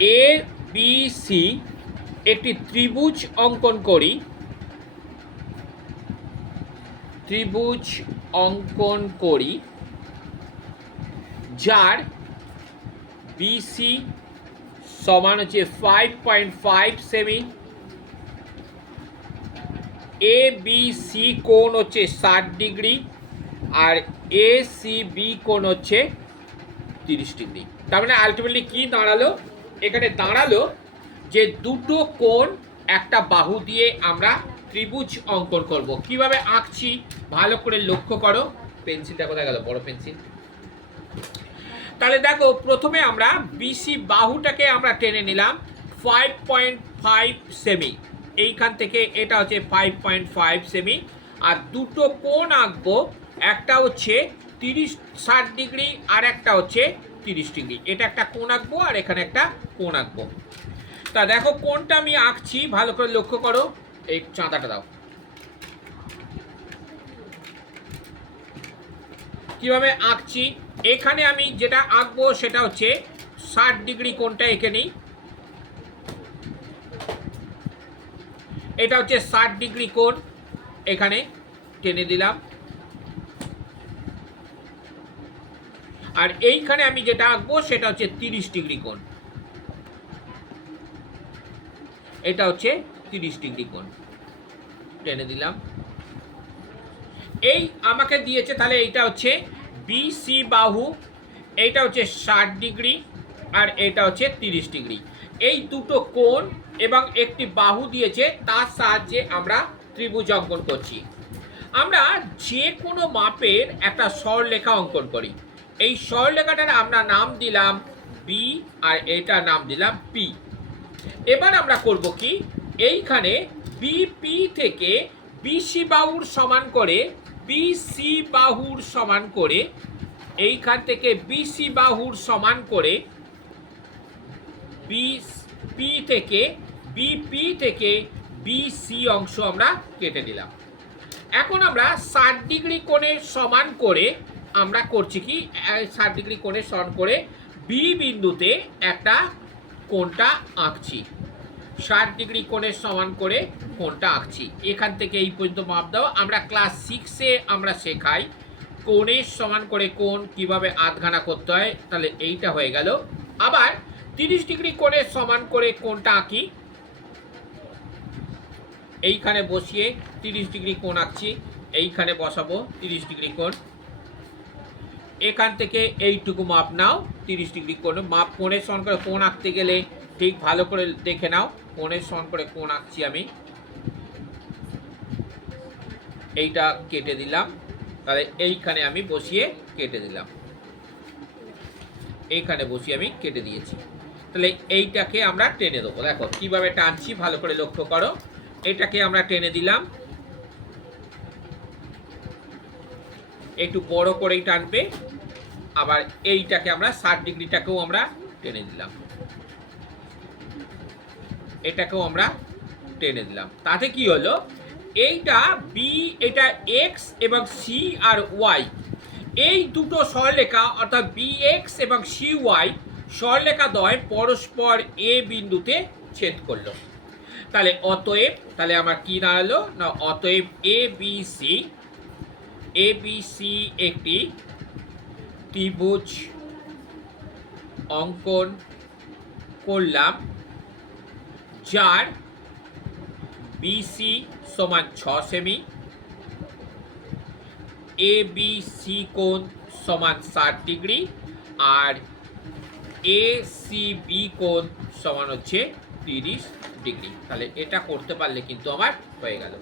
এ B C একটি ত্রিভুজ অঙ্কন করি। ত্রিভুজ অঙ্কন করি, যার বিসি সমান হচ্ছে five point five cm A B C কোণ হচ্ছে ষাট ডিগ্রি আর এ সি বি কোণ হচ্ছে তিরিশ ডিগ্রি। তার মানে আলটিমেটলি কী দাঁড়াল? এখানে দাঁড়াল যে দুটো কোণ একটা বাহু দিয়ে আমরা ত্রিভুজ অঙ্কন করব। কীভাবে আঁকছি? ভালো করে লক্ষ্য করো। পেন্সিলটা কোথায় গেল? বড় পেন্সিল। তাহলে দেখো, প্রথমে আমরা বিসি বাহুটাকে আমরা টেনে নিলাম ফাইভ পয়েন্ট ফাইভ সেমি এইখান থেকে এটা হচ্ছে ফাইভ পয়েন্ট ফাইভ সেমি আর দুটো কোণ আঁকবো, একটা হচ্ছে তিরিশ ষাট ডিগ্রি আর একটা হচ্ছে তিরিশ ডিগ্রি। এটা একটা কোণ আঁকবো আর এখানে একটা কোণ আঁকবো। তা দেখো কোনটা আমি আঁকছি, ভালো করে লক্ষ্য করো। এই চাঁদাটা দাও। কীভাবে আঁকছি? এখানে আমি যেটা আঁকবো সেটা হচ্ছে ষাট ডিগ্রি কোনটা এঁকে নিই। এটা হচ্ছে ষাট ডিগ্রি কোণ। এখানে টেনে দিলাম। আর এইখানে আমি যেটা আঁকবো সেটা হচ্ছে তিরিশ ডিগ্রি কোণ। এটা হচ্ছে তিরিশ ডিগ্রি কোণ। টেনে দিলাম। এই আমাকে দিয়েছে তাহলে এইটা হচ্ছে বিসি বাহু, এইটা হচ্ছে ষাট ডিগ্রি আর এটা হচ্ছে তিরিশ ডিগ্রি। এই দুটো কোণ এবং একটি বাহু দিয়েছে, তার সাহায্যে আমরা ত্রিভুজ অঙ্কন করছি। আমরা যে কোনো মাপের একটা সরলেখা অঙ্কন করি। এই সরলেখাটার আমরা নাম দিলাম বি আর এটা নাম দিলাম পি এবার আমরা করব কি? এইখানে বিপি থেকে বিসি বাহুর সমান করে বিসি বাহুর সমান করে এইখান থেকে বিসি বাহুর সমান করে বি পি থেকে বিপি থেকে বিসি অংশ আমরা কেটে দিলাম। এখন আমরা ষাট ডিগ্রি কোণের সমান করে আমরা করছি কি ষাট ডিগ্রি কোণে শর্ট করে বি বিন্দুতে একটা কোণটা আঁকছি। ষাট ডিগ্রি কোণের সমান করে কোণটা আঁকছি। এখান থেকে এই পর্যন্ত মাপ দাও। আমরা ক্লাস সিক্সে আমরা শেখাই কোণের সমান করে কোণ কীভাবে আধঘানা করতে হয়, তাহলে এইটা হয়ে গেল। আবার তিরিশ ডিগ্রি কোণের সমান করে কোণটা আঁকি। এইখানে বসিয়ে তিরিশ ডিগ্রি কোণ আঁকছি। এইখানে বসাবো তিরিশ ডিগ্রি কোণ। এখান থেকে এইটুকু মাপ নাও, তিরিশ ডিগ্রি কোণ মাপ কোণের সমান করে কোণ আঁকতে গেলে ঠিক ভালো করে দেখে নাও কোণের সমান করে কোণ আঁকছি আমি। এইটা কেটে দিলাম, তাহলে এইখানে আমি বসিয়ে কেটে দিলাম। এইখানে বসিয়ে আমি কেটে দিয়েছি। তাহলে এইটাকে আমরা টেনে দেবো। দেখো, কীভাবে টানছি ভালো করে লক্ষ্য করো। এটাকে আমরা টেনে দিলাম একটু বড় করেই টানবে। আবার এইটাকে আমরা ষাট ডিগ্রিটাকেও আমরা টেনে দিলাম। এটাকেও আমরা টেনে দিলাম। তাতে কি হলো? এইটা বি এটা এক্স এবং সি আর ওয়াই এই দুটো সরলেখা অর্থাৎ বি এক্স এবং সি ওয়াই সরলেখা দ্বয় পরস্পর এ বিন্দুতে ছেদ করল। তাহলে অতএব, তাহলে আমার কি দাঁড়াল? না, অতএব A B C A B C একটি ত্রিভুজ, অঙ্কন করলাম। যার বিসি সমান ছ সেমি। এ বি সি কোণ সমান ষাট ডিগ্রি আর এ সি বি কোণ সমান হচ্ছে তিরিশ ডিগ্রি। তাহলে এটা করতে পারলে কিন্তু আমার হয়ে গেল।